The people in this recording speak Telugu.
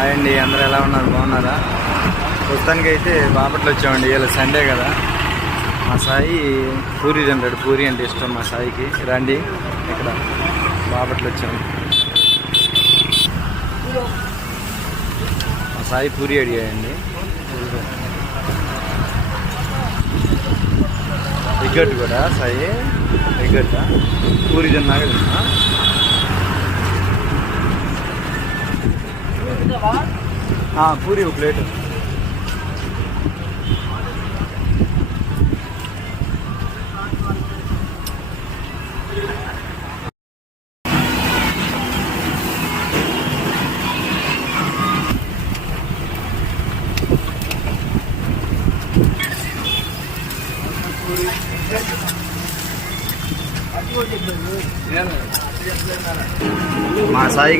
హాయ్ అండి, అందరూ ఎలా ఉన్నారు? బాగున్నారా? ప్రస్తుతానికి అయితే బాపట్లో వచ్చామండి. ఇవాళ సండే కదా. మా సాయి పూరి తింటాడు. పూరి అంటే ఇష్టం మా సాయికి. రండి, ఇక్కడ బాపట్లో వచ్చాము. మా సాయి పూరి అడిగాయండి. ఎగ్గట్టు కూడా సాయి ఎగ్గట్ట పూరి తిన్నాక తిన్నా. పూరి ఒక ప్లేట్. మా సాయికి